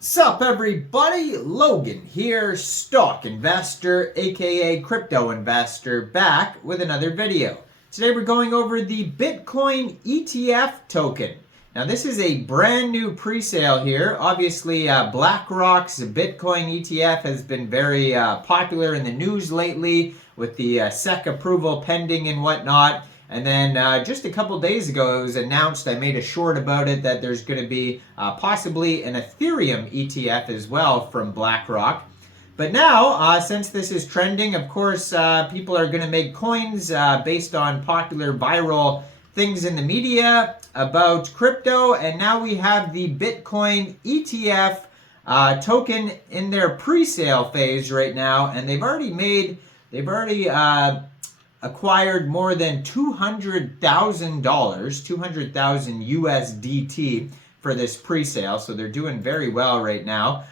Sup everybody, Logan here, stock investor aka crypto investor, back with another video. Today we're going over the Bitcoin ETF token. Now this is a brand new pre-sale here. Obviously BlackRock's Bitcoin ETF has been very popular in the news lately with the SEC approval pending and whatnot. And then just a couple days ago, it was announced, I made a short about it, that there's going to be possibly an Ethereum ETF as well from BlackRock. But now, since this is trending, of course, people are going to make coins based on popular viral things in the media about crypto. And now we have the Bitcoin ETF token in their pre-sale phase right now. And they've already acquired more than $200,000, 200,000 USDT for this pre-sale. So they're doing very well right now.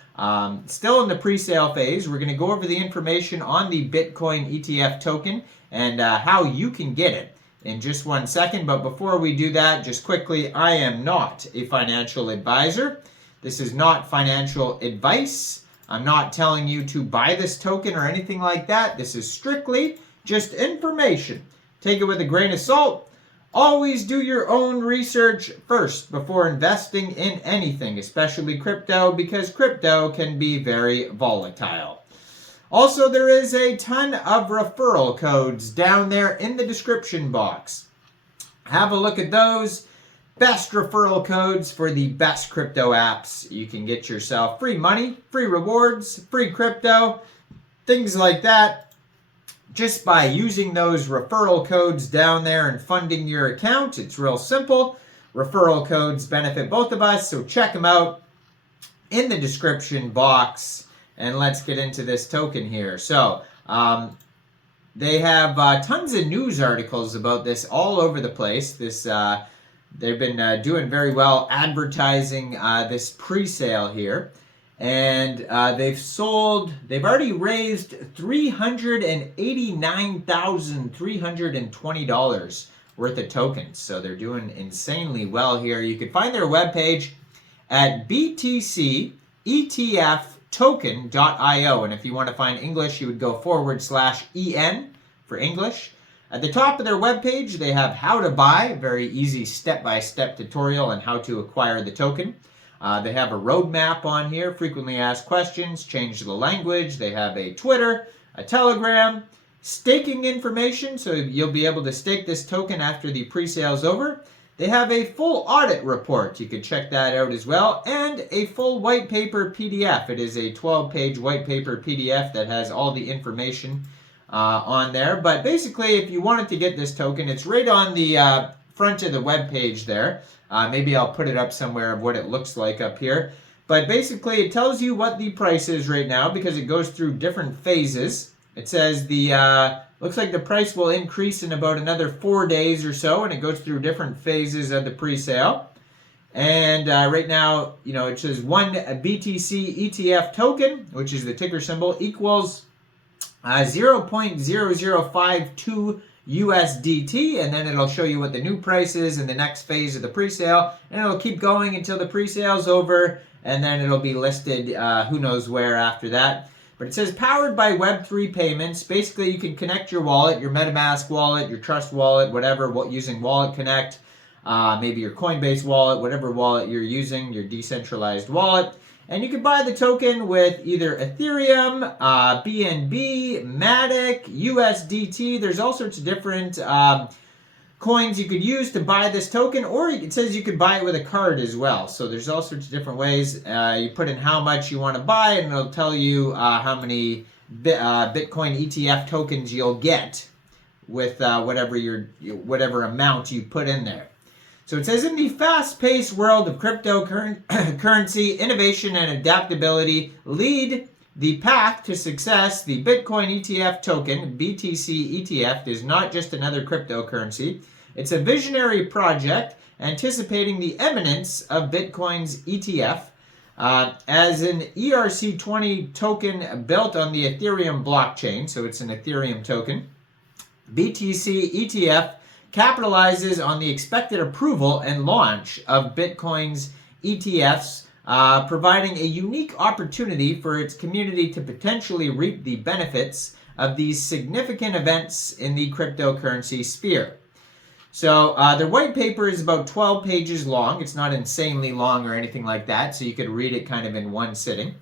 Still in the pre-sale phase. We're going to go over the information on the Bitcoin ETF token and how you can get it in just 1 second. But before we do that, just quickly, I am not a financial advisor. This is not financial advice. I'm not telling you to buy this token or anything like that. This is strictly just information. Take it with a grain of salt. Always do your own research first before investing in anything, especially crypto, because crypto can be very volatile. Also, there is a ton of referral codes down there in the description box. Have a look at those. Best referral codes for the best crypto apps. You can get yourself free money, free rewards, free crypto, things like that, just by using those referral codes down there and funding your account. It's real simple. Referral codes benefit both of us, so check them out in the description box. And let's get into this token here. So they have tons of news articles about this all over the place. They've been doing very well advertising this pre-sale here. And they've already raised $389,320 worth of tokens. So they're doing insanely well here. You can find their webpage at BTCETF and if you want to find English, you would go /EN for English. At the top of their webpage, they have how to buy, very easy step-by-step tutorial on how to acquire the token. They have a roadmap on here, frequently asked questions, change the language. They have a Twitter, a Telegram, staking information, so you'll be able to stake this token after the pre-sale is over. They have a full audit report. You can check that out as well, and a full white paper PDF. It is a 12-page white paper PDF that has all the information on there. But basically, if you wanted to get this token, it's right on the front of the web page there. Maybe I'll put it up somewhere of what it looks like up here. But basically, it tells you what the price is right now because it goes through different phases. It says looks like the price will increase in about another 4 days or so, and it goes through different phases of the pre-sale. And right now, it says one BTCETF token, which is the ticker symbol, equals 0.0052 USDT, and then it'll show you what the new price is in the next phase of the pre-sale, and it'll keep going until the pre-sale's over, and then it'll be listed who knows where after that. But it says powered by Web3 payments. Basically, you can connect your wallet, your MetaMask wallet, your Trust wallet, whatever, using Wallet Connect, maybe your Coinbase wallet, whatever wallet you're using, your decentralized wallet. And you can buy the token with either Ethereum, BNB, Matic, USDT. There's all sorts of different coins you could use to buy this token, or it says you could buy it with a card as well. So there's all sorts of different ways. You put in how much you want to buy, and it'll tell you how many Bitcoin ETF tokens you'll get with whatever amount you put in there. So it says, in the fast-paced world of cryptocurrency, innovation and adaptability lead the path to success. The Bitcoin ETF token, BTCETF, is not just another cryptocurrency. It's a visionary project anticipating the eminence of Bitcoin's ETF. As an ERC20 token built on the Ethereum blockchain, so it's an Ethereum token, BTCETF capitalizes on the expected approval and launch of Bitcoin's ETFs providing a unique opportunity for its community to potentially reap the benefits of these significant events in the cryptocurrency sphere. So their white paper is about 12 pages long. It's not insanely long or anything like that, so you could read it kind of in one sitting.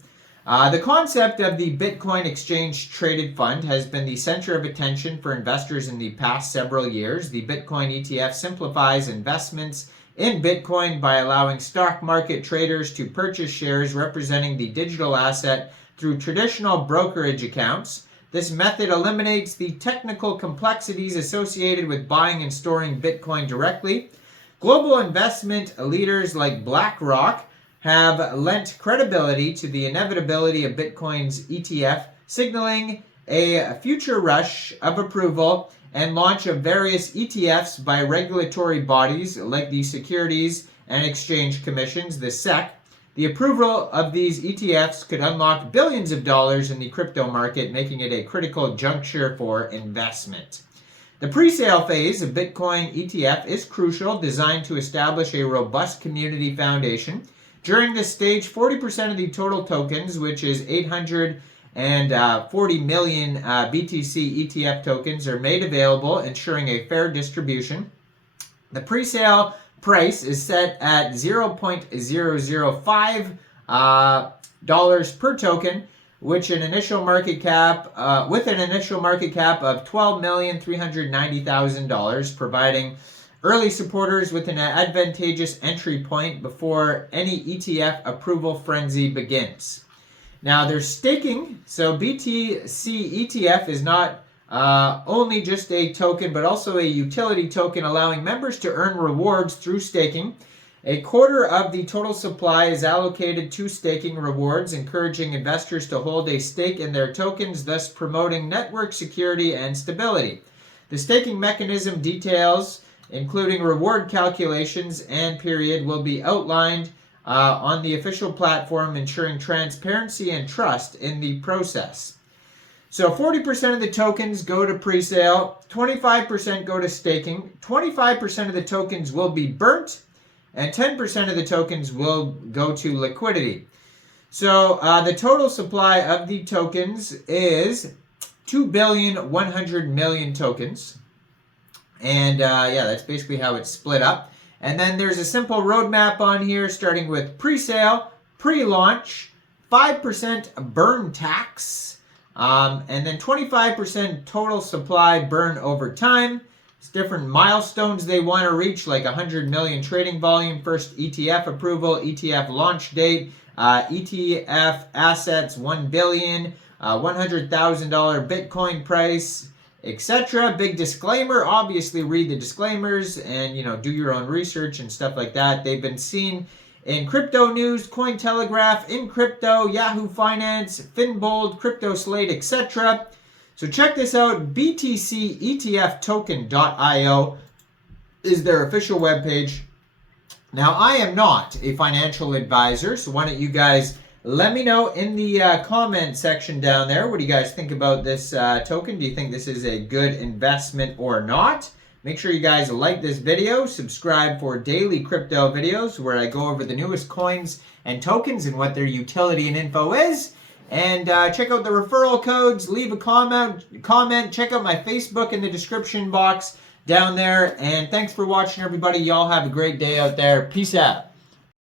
The concept of the Bitcoin Exchange Traded Fund has been the center of attention for investors in the past several years. The Bitcoin ETF simplifies investments in Bitcoin by allowing stock market traders to purchase shares representing the digital asset through traditional brokerage accounts. This method eliminates the technical complexities associated with buying and storing Bitcoin directly. Global investment leaders like BlackRock have lent credibility to the inevitability of Bitcoin's ETF, signaling a future rush of approval and launch of various ETFs by regulatory bodies like the Securities and Exchange Commissions, the SEC. The approval of these ETFs could unlock billions of dollars in the crypto market, making it a critical juncture for investment. The pre-sale phase of Bitcoin ETF is crucial, designed to establish a robust community foundation. During this stage, 40% of the total tokens, which is 840 million BTC ETF tokens, are made available, ensuring a fair distribution. The pre-sale price is set at $0.005 per token, with an initial market cap of $12,390,000, providing early supporters with an advantageous entry point before any ETF approval frenzy begins. Now there's staking, so BTCETF is not only just a token, but also a utility token allowing members to earn rewards through staking. A quarter of the total supply is allocated to staking rewards, encouraging investors to hold a stake in their tokens, thus promoting network security and stability. The staking mechanism details, including reward calculations and period, will be outlined on the official platform, ensuring transparency and trust in the process. So 40% of the tokens go to pre-sale, 25% go to staking, 25% of the tokens will be burnt, and 10% of the tokens will go to liquidity. So the total supply of the tokens is 2,100,000,000 tokens. And yeah, that's basically how it's split up. And then there's a simple roadmap on here, starting with pre-sale, pre-launch, 5% burn tax, and then 25% total supply burn over time. It's different milestones they want to reach, like 100 million trading volume, first ETF approval, ETF launch date, ETF assets 1 billion, $100,000 Bitcoin price, etc. Big disclaimer, obviously read the disclaimers and, do your own research and stuff like that. They've been seen in Crypto News, Cointelegraph, In Crypto, Yahoo Finance, Finbold, Crypto Slate, etc. So check this out. BTCETFtoken.io is their official webpage. Now, I am not a financial advisor, so why don't you guys let me know in the comment section down there. What do you guys think about this token? Do you think this is a good investment or not? Make sure you guys like this video, subscribe for daily crypto videos where I go over the newest coins and tokens and what their utility and info is. And check out the referral codes, leave a comment, check out my Facebook in the description box down there. And thanks for watching, everybody. Y'all have a great day out there. Peace out.